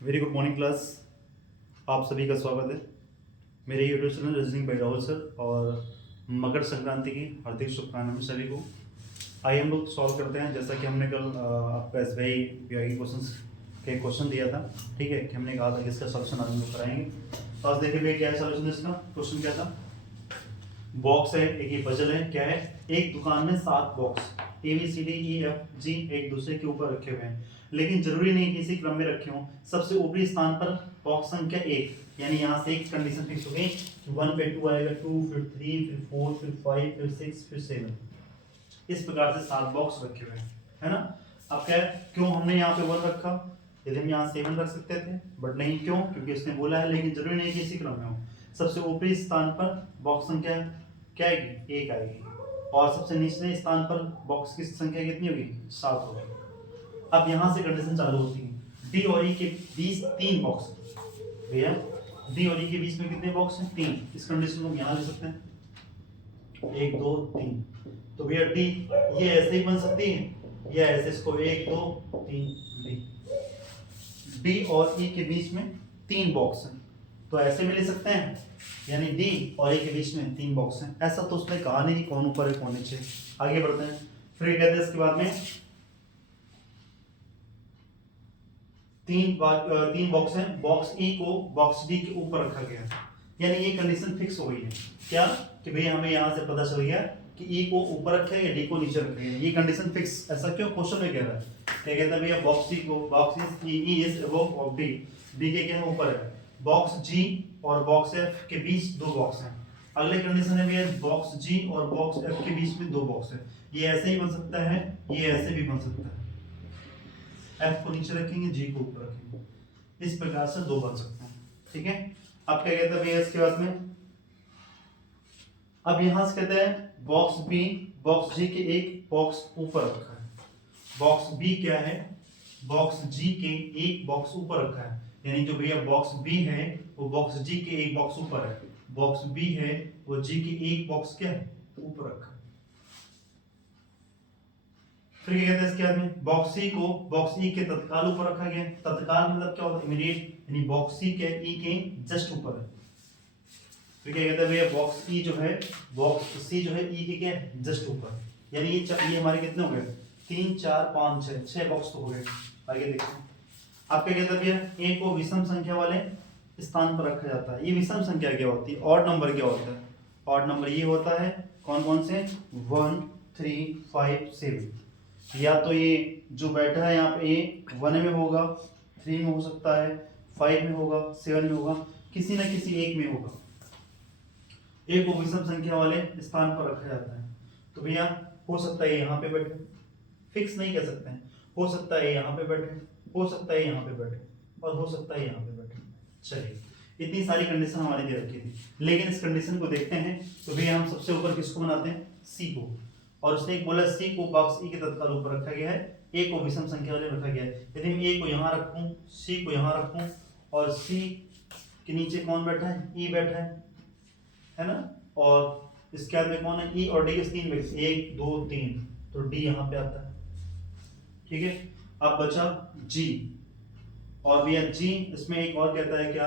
Very good morning class. आप सभी का स्वागत है मेरे YouTube channel reasoning bye Rahul sir. और मकर संक्रांति की हार्दिक शुभकामनाएं सभी को। आइए हम लोग सॉल्व करते हैं। जैसा कि हमने कल आपका एस बी आई क्वेश्चन के क्वेश्चन दिया था, ठीक है, कि हमने कहा था कि इसका सोल्यूशन आज हम लोग कराएंगे। तो आज देखिए भैया क्या है सोल्यूशन इसका। क्वेश्चन क्या था, बॉक्स है, एक ही पजल है, क्या है, एक दुकान में 7 बॉक्स ABCDEFG एक दूसरे के ऊपर रखे हुए हैं, लेकिन जरूरी नहीं कि इसी क्रम में रखे हों। सबसे ऊपरी स्थान पर बॉक्स संख्या 1, यानी यहाँ से एक कंडीशन फिक्स हो गई कि 1 पे 2 आएगा, 2 फिर 3 फिर 4 फिर 5 फिर 6 फिर 7। इस प्रकार से 7 बॉक्स रखे हुए हैं, है ना। अब क्या है, क्यों हमने यहाँ पे 1 रखा, यदि हम यहाँ 7 रख सकते थे, बट नहीं, क्यों, क्योंकि इसने बोला है, लेकिन जरूरी नहीं कि इसी क्रम में हो। सबसे ऊपरी स्थान पर बॉक्स संख्या क्या आएगी, 1 आएगी, और सबसे निचले स्थान पर बॉक्स की संख्या कितनी होगी, 7 होगी। अब यहाँ से कंडीशन चालू होती है। डी और ई के बीच 3 बॉक्स भैया, डी और ई के बीच में कितने बॉक्स हैं, 3। इस कंडीशन को हम यहाँ ले सकते हैं, 1 2 3। तो भैया डी ये ऐसे ही बन सकती है, या ऐसे इसको 1 2 3 डी। डी और ई के बीच में 3 बॉक्स हैं, तो ऐसे भी ले सकते हैं, यानी डी और ए के बीच में 3 बॉक्स हैं। ऐसा तो उसने कहा नहीं कि कौन ऊपर है कौन नीचे। आगे बढ़ते हैं, फिर कहते हैं इसके बाद में 3 बॉक्स हैं, बॉक्स ई को बॉक्स डी के ऊपर रखा गया है, यानी ये कंडीशन फिक्स हो गई है। क्या कि भाई हमें यहां से पता चल गया कि ई को ऊपर रखे या डी को नीचे रखे, ये कंडीशन फिक्स। ऐसा क्यों, क्वेश्चन में कह रहा है, क्या कहता है भैया, बॉक्स ई को box E is above of D, D के क्या है, ऊपर है। बॉक्स जी और बॉक्स एफ के बीच 2 बॉक्स हैं। अगले कंडीशन है भैया, बॉक्स जी और बॉक्स एफ के बीच में 2 बॉक्स है। ये ऐसे ही बन सकता है, ये ऐसे भी बन सकता है, एफ को नीचे रखेंगे, जी को ऊपर रखेंगे, इस प्रकार से 2 बन सकते हैं, ठीक है। अब क्या कहता है भैया इसके बाद में, अब यहां से कहते हैं बॉक्स बी बॉक्स जी के एक बॉक्स ऊपर रखा है। बॉक्स बी क्या है, बॉक्स जी के एक बॉक्स ऊपर रखा है, यानी जो भैया बॉक्स बी है वो बॉक्स जी के एक बॉक्स ऊपर है, बॉक्स बी है वो जी के एक बॉक्स क्या है, ऊपर रखा है। फिर क्या कहते हैं इसके बाद में, बॉक्स सी को बॉक्स ई के तत्काल ऊपर रखा गया। तत्काल मतलब क्या होता है, इमीडिएट, यानी बॉक्स सी के ई के जस्ट ऊपर है। फिर क्या कहते हैं भैया, बॉक्स ई जो है, बॉक्स सी जो है ई के क्या है, जस्ट ऊपर, यानी ये हमारे कितने हो गए, 3 4 5 6 बॉक्स तो हो गए। आगे देखते हैं, आप क्या कहते हैं भैया, ए को विषम संख्या वाले स्थान पर रखा जाता है। ये विषम संख्या क्या होती है, ऑड नंबर क्या होता है, ऑड नंबर ये होता है, कौन कौन से, 1 3 5 7। या तो ये जो बैठा है यहाँ पे, ए 1 में होगा, 3 में हो सकता है, 5 में होगा, 7 में होगा, किसी ना किसी एक में होगा। ए को विषम संख्या वाले स्थान पर रखा जाता है। तो भैया हो सकता है यहाँ पे बैठे, फिक्स नहीं कह सकते हैं, हो सकता है यहाँ पे बैठे, हो सकता है यहाँ पे बैठे, और हो सकता है यहाँ पे बैठे। चलिए, इतनी सारी कंडीशन हमारे दे रखी थी, लेकिन इस कंडीशन को देखते हैं। तो भैया हम सबसे ऊपर किसको बनाते हैं, सी को, और उसने एक बोला सी को बॉक्स ई के तत्काल ऊपर रखा गया है, ए को विषम संख्या वाले रखा गया है। यदि मैं ए को यहाँ रखूं, सी को यहाँ रखूं, और सी के नीचे कौन बैठा है, ई बैठा है ना, और इसके बाद में कौन है, ई और डी के 3 बैठे, 1 2 3, तो डी यहाँ पे आता है, ठीक है। अब बचा जी, और भैया जी इसमें एक और कहता है क्या,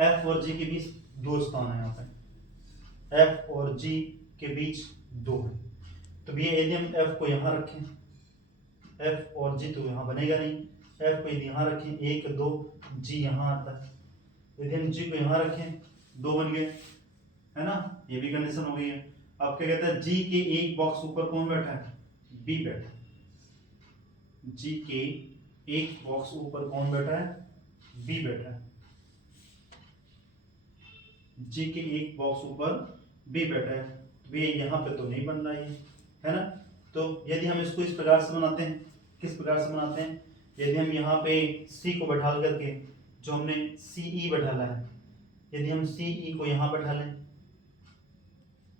एफ और जी के बीच 2 स्थान है यहाँ पे, एफ और जी के बीच 2 है। तो भैया यदि हम एफ को यहाँ रखें, एफ और जी तो यहाँ बनेगा नहीं, एफ को यदि यहाँ रखें 1 2, जी यहाँ आता है। यदि हम जी को यहाँ रखें, 2 बन गए, है ना, ये भी कंडीशन हो गई है। अब क्या कहता है, जी के एक बॉक्स ऊपर कौन बैठा है, बी बैठा है। जी के एक बॉक्स ऊपर कौन बैठा है, बी बैठा है। जी के एक बॉक्स ऊपर बी बैठा है, बी यहाँ पे तो नहीं बन रहा है ना। तो यदि हम इसको इस प्रकार से बनाते हैं, किस प्रकार से बनाते हैं, यदि हम यहाँ पे सी को बैठा करके, जो हमने सी ई बैठाला है, यदि हम सी ई को यहाँ बैठा लें,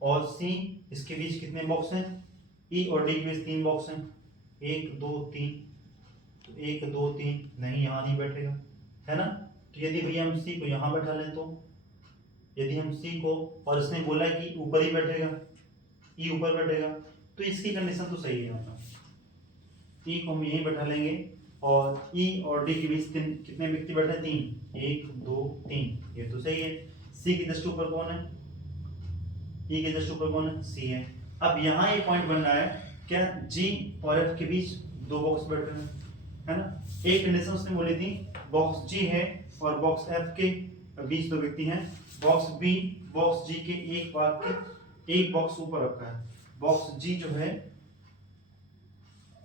और सी इसके बीच कितने बॉक्स हैं, ई और डी के बीच 3 बॉक्स हैं, 1 2 3, तो 1 2 3 नहीं, यहाँ नहीं बैठेगा, है ना। तो यदि भैया हम सी को यहाँ बैठा लें, तो यदि हम सी को, और इसने बोला कि ऊपर ही बैठेगा, ई ऊपर बैठेगा, तो इसकी कंडीशन तो सही है, मतलब ई को हम यहीं बैठा लेंगे, और ई और डी के बीच कितने व्यक्ति बैठे हैं? 3, 1 2 3, ये तो सही है। सी के जस्ट ऊपर कौन है? ई के जस्ट ऊपर कौन है? सी है। अब यहाँ ये पॉइंट बन रहा है क्या, जी और एफ के बीच 2 बॉक्स बैठे हैं, है ना। एक कंडीशन उसने बोली थी, बॉक्स जी है और बॉक्स एफ के बीच 2 व्यक्ति हैं। बॉक्स बी बॉक्स जी के एक बॉक्स ऊपर रखा है। बॉक्स जी जो है,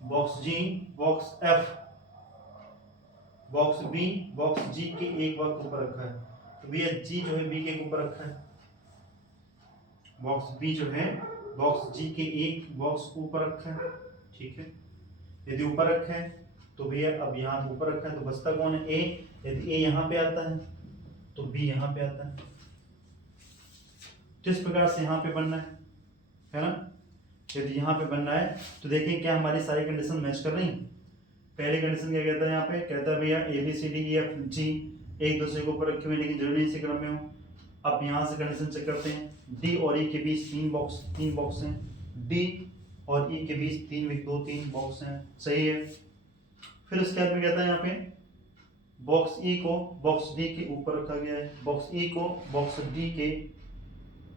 box G box F, box B box G के एक बॉक्स ऊपर रखा है। तो भैया जी जो है बी के ऊपर रखा है, बॉक्स बी जो है बॉक्स जी के एक बॉक्स ऊपर रखा है, ठीक है। यदि ऊपर रखा है तो भैया अब यहाँ ऊपर रखा है तो बचता कौन है? ए। यदि ए यहाँ पे आता है तो बी यहाँ पे आता है। तो इस प्रकार से यहाँ पे बनना है ना। यदि यहाँ पे बनना है तो देखिए क्या हमारी सारी कंडीशन मैच कर रही हैं। पहली कंडीशन क्या कहता है, यहाँ पे कहता है भैया A B C D E F G एक दूसरे के ऊपर रखे हुए लेकिन जरूरी इसी क्रम में हो। अब यहाँ से कंडीशन चेक करते हैं, डी और ई के बीच 3 बॉक्स हैं, डी और ई के बीच 3 बॉक्स हैं, सही है। फिर उसके बाद में कहता है यहाँ पे बॉक्स ई को बॉक्स डी के ऊपर रखा गया है, बॉक्स ई को बॉक्स डी के,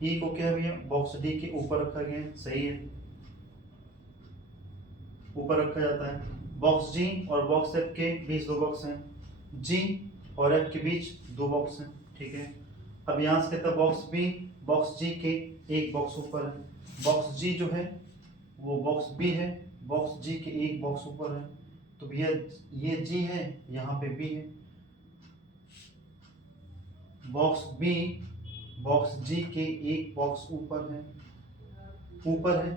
ई को क्या है भैया बॉक्स डी के ऊपर रखा गया है, सही है, ऊपर रखा जाता है। बॉक्स जी और बॉक्स एफ के बीच 2 बॉक्स हैं, जी और एफ के बीच 2 बॉक्स हैं, ठीक है। अब यहाँ से कहता है बॉक्स बी बॉक्स जी के एक बॉक्स ऊपर है, बॉक्स जी जो है वो बॉक्स बी है, बॉक्स जी के एक बॉक्स ऊपर है। तो भैया ये जी है, यहाँ पे बी है, बॉक्स बी बॉक्स जी के एक बॉक्स ऊपर है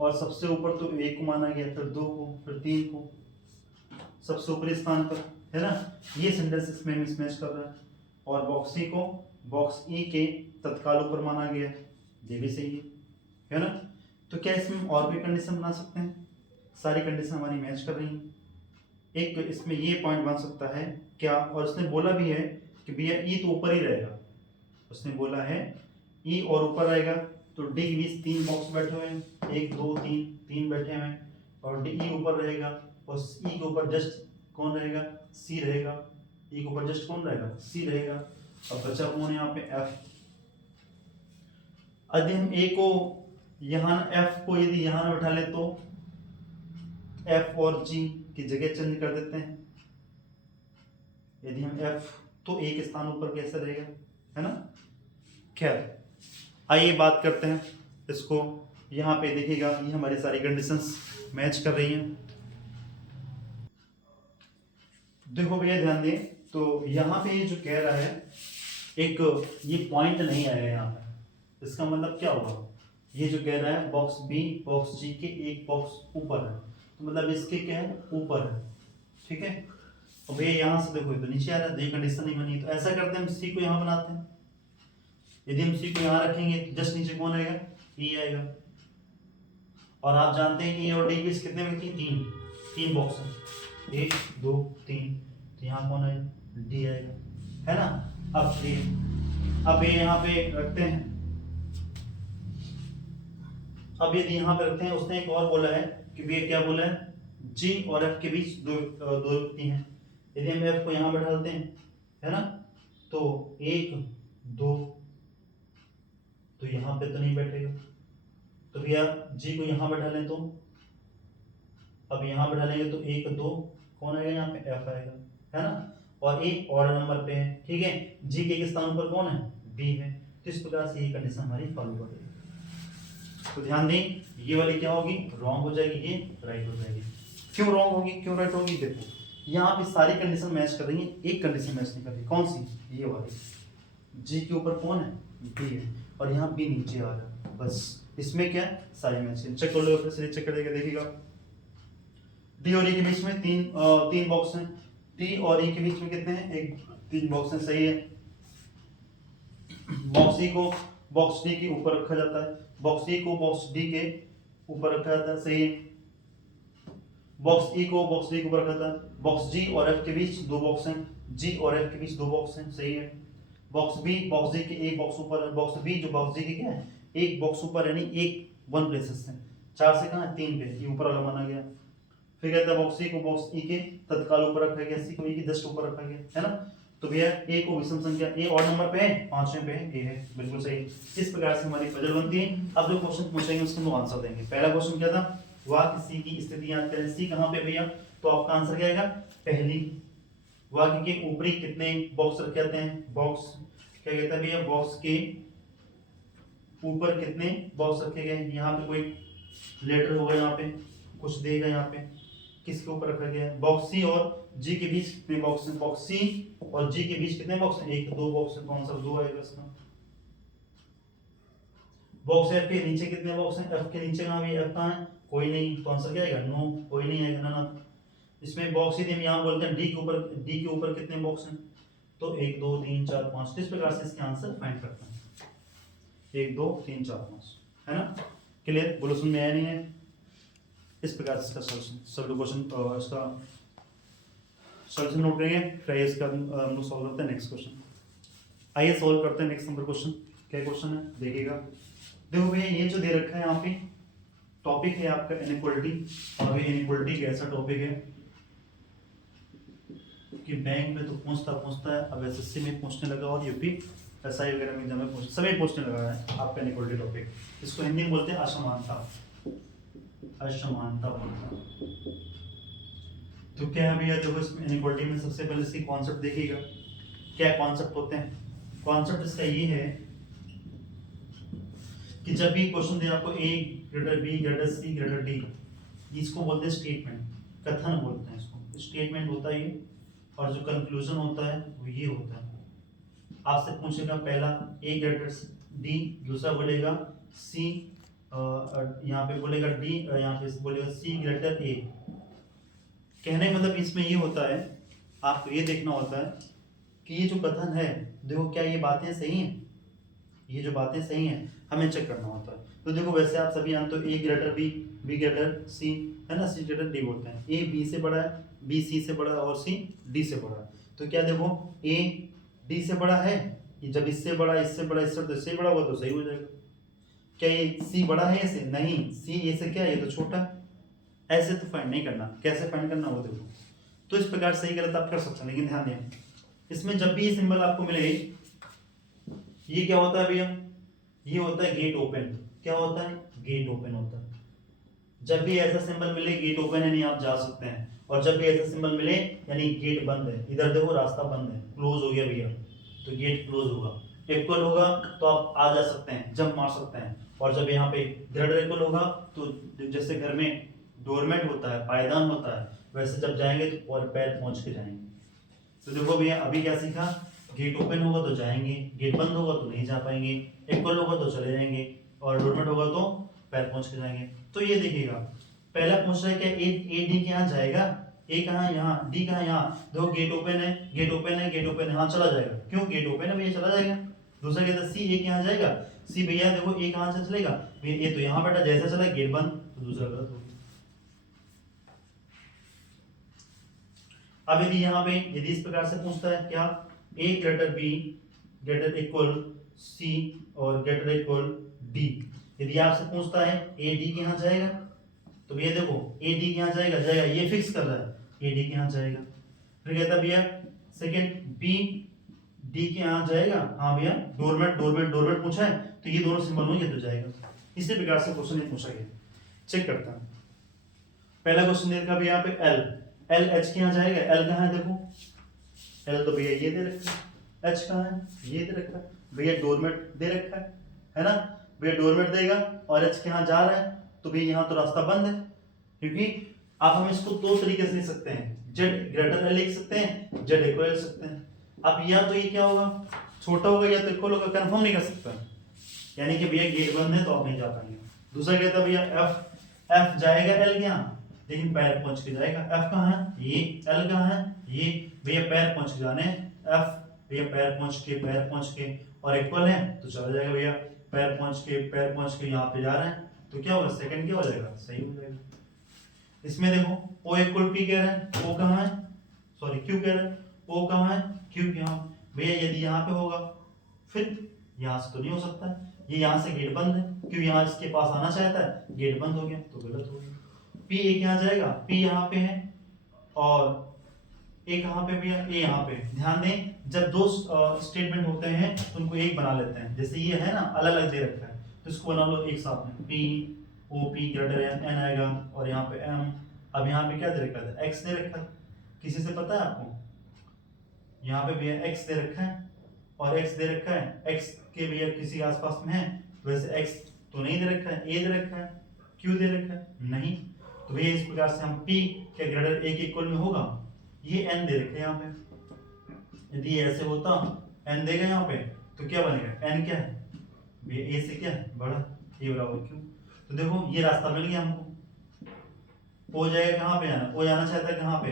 और सबसे ऊपर तो 1 को माना गया, फिर 2 को, फिर 3 को, सबसे ऊपरी स्थान पर, है ना। ये सेंटेंस इसमें मिसमैच कर रहा है। और बॉक्स सी को बॉक्स ई के तत्काल ऊपर माना गया, ये भी सही है ना। तो क्या इसमें और भी कंडीशन बना सकते हैं? सारी कंडीशन हमारी मैच कर रही हैं। एक इसमें ये पॉइंट बन सकता है क्या, और उसने बोला भी है कि भैया ई तो ऊपर ही रहेगा, उसने बोला है ई और ऊपर रहेगा। तो डी के बीच 3 बॉक्स बैठे हुए हैं, 1 2 3 बैठे हुए हैं और डी ई ऊपर रहेगा और ई के ऊपर जस्ट कौन रहेगा? सी रहेगा। ई के ऊपर जस्ट कौन रहेगा? सी रहेगा। अब बचा कौन है यहाँ पे? एफ। यदि हम ए को यहाँ एफ को यदि यहाँ ना बैठा ले तो एफ और जी की जगह चेंज कर देते हैं। यदि हम एफ तो एक स्थान ऊपर कैसे रहेगा, है ना। खैर आइए बात करते हैं इसको। यहाँ पे देखिएगा ये हमारी सारी कंडीशंस मैच कर रही हैं। देखो भैया ध्यान दें, तो यहाँ पे ये जो कह रहा है एक ये पॉइंट नहीं आएगा यहाँ पे, इसका मतलब क्या होगा? ये जो कह रहा है बॉक्स बी बॉक्स जी के एक बॉक्स ऊपर है, तो मतलब इसके क्या है? ऊपर है, ठीक है। और भैया यहाँ से देखो तो नीचे आ रहा है, ये कंडीशन नहीं बनी, तो ऐसा करते हैं हम सी को यहाँ बनाते हैं। यदि हम सी को यहाँ रखेंगे तो जस्ट नीचे कौन आएगा? ई आएगा। और आप जानते हैं कि ए और डी के बीच कितने व्यक्ति? 3 बॉक्स हैं, 1 2 3, तो यहाँ कौन आएगा? डी आएगा, है ना। अब ये यहाँ पे रखते हैं। अब यदि यहाँ पे रखते हैं, उसने एक और बोला है कि भैया क्या बोला है? जी और एफ के बीच दो व्यक्ति हैं। यदि हम एफ को यहाँ बैठाते हैं, है ना, तो 1 2, तो यहाँ पे तो नहीं बैठेगा, तो भैया जी को यहाँ बैठा लें तो अब यहाँ बैठा लेंगे तो 1 2 कौन आएगा? यहाँ पे एफ आएगा, है ना। और ए ऑर्डर नंबर पे है, ठीक है। जी के एक स्थान पर कौन है? बी है। तो इस प्रकार से ये कंडीशन हमारी फॉलो कर रही है। तो ध्यान दें, ये वाली क्या होगी? रॉन्ग हो जाएगी, ये राइट हो जाएगी। क्यों रॉन्ग होगी, क्यों राइट होगी? देखो यहाँ पे सारी कंडीशन मैच कर रही है, एक कंडीशन मैच नहीं कर रही। कौन सी? ये वाली। जी के ऊपर कौन है? बी है, और यहाँ बी नीचे आ रहा है, बस इसमें क्या है? सारी मैच चेक कर लो, फिर चेक करेगा, देखिएगा डी और ई के बीच में 3 बॉक्स हैं, डी और ई के बीच में कितने हैं? 3 बॉक्स हैं, सही है। बॉक्स ई को बॉक्स डी के ऊपर रखा जाता है, बॉक्स ई को बॉक्स डी के ऊपर रखा जाता है, सही है। बॉक्स ई को बॉक्स डी के ऊपर रखा जाता है। बॉक्स जी और एफ के बीच 2 बॉक्स हैं, जी और एफ के बीच 2 बॉक्स हैं, सही है। बॉक्स बी बॉक्स डी के एक बॉक्स ऊपर है, बॉक्स बी जो बॉक्स डी के क्या है? एक बॉक्स ऊपर, यानी 1 प्लेसेस है। 4 से कहाँ? 3 पे, ये ऊपर वाला माना गया। फिर कहता है बॉक्स सी को बॉक्स ई के तत्काल ऊपर रखा गया, सी को ई के जस्ट ऊपर रखा गया, है ना। तो भैया ए को विषम संख्या, ए ऑड नंबर पे है, पांचवें पे है, ए है, बिल्कुल सही। इस प्रकार से हमारी पजल बनती है। अब जो क्वेश्चन पूछेंगे उसका हम आंसर देंगे। पहला क्वेश्चन क्या था, वह किसी की स्थिति याद करें, सी कहां पे भैया, तो आपका आंसर क्या आएगा, पहली। वाक्य के ऊपरी कितने बॉक्स रखे जाते हैं, बॉक्स क्या कहता है भैया, बॉक्स के ऊपर कितने बॉक्स रखे गए, यहाँ पे कोई लेटर होगा, यहाँ पे कुछ देगा, यहाँ पे किसके ऊपर रखा गया है, बॉक्स सी और जी के बीच कितने बॉक्स हैं, बॉक्स सी और जी के बीच कितने बॉक्स हैं, एक दो बॉक्स है, कौन सा दो आएगा इसका। बॉक्स एफ के नीचे कितने बॉक्स हैं, एफ के नीचे कहाँ भी, एफ कहाँ है, कोई नहीं, तो आंसर क्या आएगा, नो, कोई नहीं आएगा ना। इसमें बॉक्स ही हम यहाँ बोलते हैं डी के ऊपर, डी के ऊपर कितने बॉक्स हैं, तो 1 2 3 4 5। इस प्रकार से इसके आंसर फाइंड करते हैं, 1 2 3 4 5, है ना। क्लियर, बोलो सुन में आया नहीं है। इस प्रकार से इसका सॉल्यूशन, सब लोग क्वेश्चन इसका सॉल्यूशन नोट करेंगे, फिर इसका हम लोग सॉल्व करते हैं नेक्स्ट क्वेश्चन। आइए सॉल्व करते हैं नेक्स्ट नंबर क्वेश्चन। क्या क्वेश्चन है देखिएगा। देखो भैया ये जो दे रखा है यहाँ पे टॉपिक है आपका इनइक्वालिटी, और ये इनइक्वालिटी कैसा टॉपिक है कि बैंक में तो पूछता है, अब एसएससी में पूछने लगा और यूपी एसआई वगैरह में एग्जाम में सभी पूछने लगा है आपका इनइक्वालिटी टॉपिक। इसको हिंदी में बोलते हैं असमानता, असमानता बोलते हैं। तो क्या है भैया, देखो इसमें इनइक्वालिटी में सबसे पहले इसकी कॉन्सेप्ट देखिएगा, क्या कॉन्सेप्ट होते हैं। कॉन्सेप्ट इसका ये है कि जब भी क्वेश्चन दे आपको A greater B greater C greater D, इसको बोलते हैं स्टेटमेंट, कथन बोलते हैं इसको, स्टेटमेंट होता है ये, और जो कंक्लूजन होता है वो ये होता है। आपसे पूछेगा पहला ए ग्रेटर डी, दूसरा बोलेगा सी, यहाँ पे बोलेगा डी, यहाँ पे बोलेगा सी ग्रेटर ए। कहने का मतलब इसमें ये होता है, आपको ये देखना होता है कि ये जो कथन है, देखो क्या ये बातें सही हैं, ये जो बातें सही हैं हमें चेक करना होता है। तो देखो वैसे आप सभी जानते हो ए ग्रेटर बी, बी ग्रेटर सी, है ना, सी ग्रेटर डी बोलते हैं। ए बी से बड़ा है, बी सी से बड़ा है और सी डी से बड़ा है। तो क्या देखो ए डी से बड़ा है, जब इससे बड़ा इससे बड़ा इससे बड़ा हुआ तो सही हो जाएगा। क्या ये सी बड़ा है इससे, नहीं, सी ए से क्या है, ये तो छोटा है। ऐसे तो फाइंड नहीं करना, कैसे फाइंड करना वो देखो। तो इस प्रकार सही गलत आप कर सकते हैं, लेकिन ध्यान दें इसमें जब भी ये सिंबल आपको मिले, ये क्या होता है भैया, ये होता है गेट ओपन। क्या होता है, गेट ओपन होता है। जब भी ऐसा सिंबल मिले गेट ओपन है, नहीं आप जा सकते हैं, और जब भी ऐसा सिंबल मिले यानी गेट बंद है, इधर देखो रास्ता बंद है, क्लोज हो गया भैया, तो गेट क्लोज होगा। इक्वल होगा तो आप आ जा सकते हैं, जंप मार सकते हैं। और जब यहाँ पे ग्रेटर इक्वल होगा तो जैसे घर में डोरमेट होता है, पायदान होता है, वैसे जब जाएंगे तो और पैर पहुंच के जाएंगे। तो देखो भैया अभी क्या सीखा, गेट ओपन होगा तो जाएंगे, गेट बंद होगा तो नहीं जा पाएंगे, इक्वल होगा तो चले जाएंगे, और डोरमेट होगा तो पैर पहुंच के जाएंगे। तो ये देखिएगा पहला पूछ रहा है क्या ए डी के यहाँ जाएगा, ए कहाँ यहाँ, डी कहाँ यहाँ। देखो गेट ओपन है, गेट ओपन है, गेट ओपन है, हाँ चला जाएगा, क्यों गेट ओपन है भैया चला जाएगा। दूसरा कहता है सी ए के यहाँ जाएगा, सी भैया देखो ए कहाँ से चलेगा, ये तो यहाँ बैठा, जैसे चला गेट बंद, तो दूसरा गलत हो गया। अब यदि यहाँ पे यदि इस प्रकार से पूछता है क्या A greater B greater equal C और ग्रेटर इक्वल डी, यदि आपसे पूछता है ए डी के यहाँ जाएगा, तो भैया देखो ए डी के यहाँ जाएगा, जाएगा ये फिक्स कर रहा है ए डी के यहाँ जाएगा। फिर कहता है भैया सेकंड बी डी के यहाँ जाएगा, हाँ भैया डोरमेट डोरमेट डोरमेट पूछा है तो ये दोनों सिंबल होंगे तो जाएगा। इसी प्रकार से क्वेश्चन ये पूछा गया। चेक करता हूं, पहला क्वेश्चन दे रखा भैया यहाँ पे एल, एल एच के यहाँ जाएगा, एल कहाँ है देखो, एल तो भैया ये दे रखा है, एच कहाँ है ये दे रखा है, भैया डोरमेट दे रखा है ना, भैया डोरमेट देगा और एच के यहाँ जा रहा है, तो भैया यहाँ तो रास्ता बंद है, क्योंकि आप हम इसको दो तरीके से लिख सकते हैं, जेड ग्रेटर एल लिख सकते हैं, जेड इक्वल लिख सकते हैं। अब या तो ये क्या होगा, छोटा होगा या तो इक्वल होगा, कंफर्म नहीं कर सकता, यानी कि भैया गेट बंद है तो आप नहीं जा पाएंगे। दूसरा कहता है भैया एफ, एफ जाएगा एल के यहाँ लेकिन पैर पहुंच के जाएगा, एफ कहाँ है ये, एल कहाँ है ये, भैया पैर पहुंच के जाने, एफ भैया पैर पहुंच के और इक्वल है तो चला जाएगा, भैया पैर पहुंच के यहाँ पे जा रहे हैं तो क्या होगा, सेकंड क्या हो जाएगा, सही हो जाएगा। इसमें देखो ओ इक्वल पी कह रहे हैं, ओ कहाँ है, सॉरी क्यू कह रहे हैं, ओ कहाँ है क्यू यहाँ, भैया यदि यहाँ पे होगा फिर यहाँ से तो नहीं हो सकता, ये यहाँ से गेट बंद है, क्यों यहाँ इसके पास आना चाहता है, गेट बंद हो गया तो गलत हो गया। पी एक यहाँ जाएगा, पी यहाँ पे है और ए कहाँ पे भी है, ए यहाँ पे। ध्यान दें जब दो स्टेटमेंट होते हैं तो उनको एक बना लेते हैं। जैसे ये है ना अलग अलग दे रखा है तो इसको बना लो एक साथ में, P O P greater N आएगा और यहाँ पे एम। अब यहाँ पे क्या दे रखा है, एक्स दे रखा है। किसी से पता है आपको, यहाँ पे भैया एक्स दे रखा है और एक्स दे रखा है, एक्स के भैया किसी आसपास में है, वैसे एक्स तो नहीं दे रखा है, ए दे रखा है, क्यू दे रखा है नहीं। तो भैया इस प्रकार से हम p के ग्रेटर ए के इक्वल में होगा, ये n दे रखे हैं यहाँ पे। यदि ये ऐसे होता n देगा यहाँ पे तो क्या बनेगा, n क्या है भैया a से क्या है बड़ा, a बराबर क्यू। तो देखो ये रास्ता मिल गया हमको। ओ जाएगा कहाँ पे जाना, ओ जाना चाहता है कहाँ पे,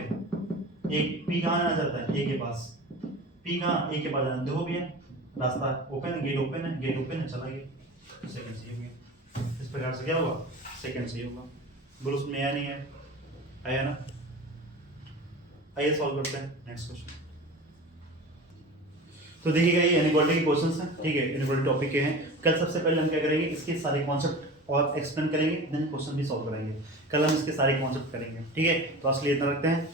एक p कहाँ जाना चाहता है, a के पास। p कहाँ, a के पास जाना। देखो भैया रास्ता ओपन है, गेट ओपन है, गेट ओपन है, चला गया। सेकंड सही हो गया। इस प्रकार से क्या हुआ, सेकंड सही होगा। बोलो उसमें आया नहीं है, आया ना। आइए सॉल्व करते हैं नेक्स्ट क्वेश्चन। तो देखिएगा ये इनइक्वालिटी के क्वेश्चंस हैं, ठीक है, इनइक्वालिटी टॉपिक के हैं। कल सबसे पहले हम क्या करेंगे, इसके सारे कॉन्सेप्ट और एक्सप्लेन करेंगे, देन क्वेश्चन भी सॉल्व करेंगे। कल हम इसके सारे कॉन्सेप्ट करेंगे, ठीक है। तो आज के लिए इतना रखते हैं।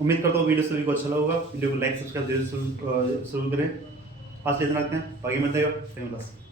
उम्मीद करता हूँ वीडियो सभी को अच्छा लगा होगा। वीडियो को लाइक सब्सक्राइब जरूर करें। आज के लिए इतना रखते हैं, बाकी मिलते हैं।